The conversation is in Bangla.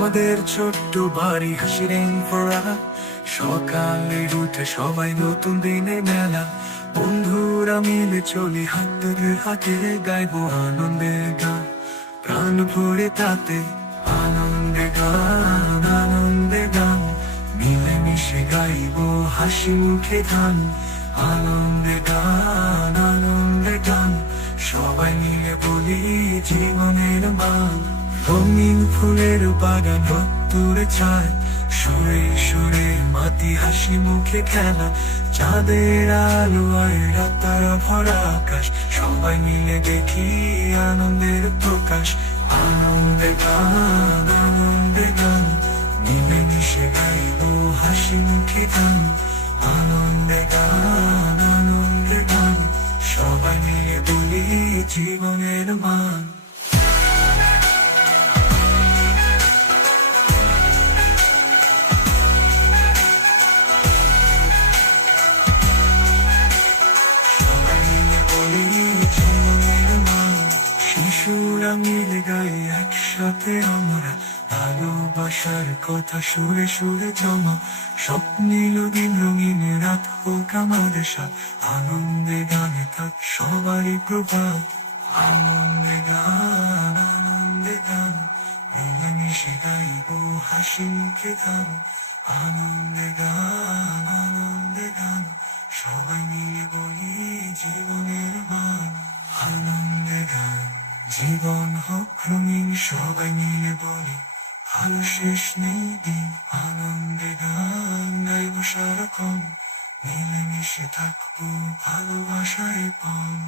আমাদের ছোট্ট বাড়ি হাসিরেন পড়া সকালে উঠে সবাই নতুন দিনে মেলা। বন্ধুরা মিলে চলি হাত হাতে গাইবো আনন্দের গান। প্রাণ ভরে তাতে আনন্দে গান আনন্দে গান। মিলে মিশে গাইব হাসি মুখে গান। আনন্দে গান আনন্দে গান। সবাই মিলে বলি জীবনের মান। রঙিন ফুলের বাগান, রত্তুরে ছায় সুরে সুরে মাটি হাসি মুখে খেলা। চাঁদের আলো আর রাতার ভরা আকাশ। সবাই মিলে দেখি আনন্দের প্রকাশ। আনন্দে গান আনন্দে গান। মিলে মিশে গাইব হাসি মুখে গান। আনন্দে গান আনন্দে গান। সবাই মিলে বলি জীবনের মান। শিশুরা মিলে গাই একসাথে আমরা ভালোবাসার কথা সুরে সুরে জমা। স্বপ্নিল দিন রঙিন রাত হোক আমাদের সাথ, আনন্দে গানে থাক সবারই প্রভাত আনন্দে গান আনন্দে গান মিলে মিশে গাইব হাসি মুখে গান আনন্দে গান আনন্দে গান, সবাই মিলে জীবন হোক রঙিন, সবাই মিলে বলি, ভালো শেষ নেই দিন, আনন্দে গান গাইব সারাক্ষণ, মিলেমিশে থাকব ভালোবাসায় পান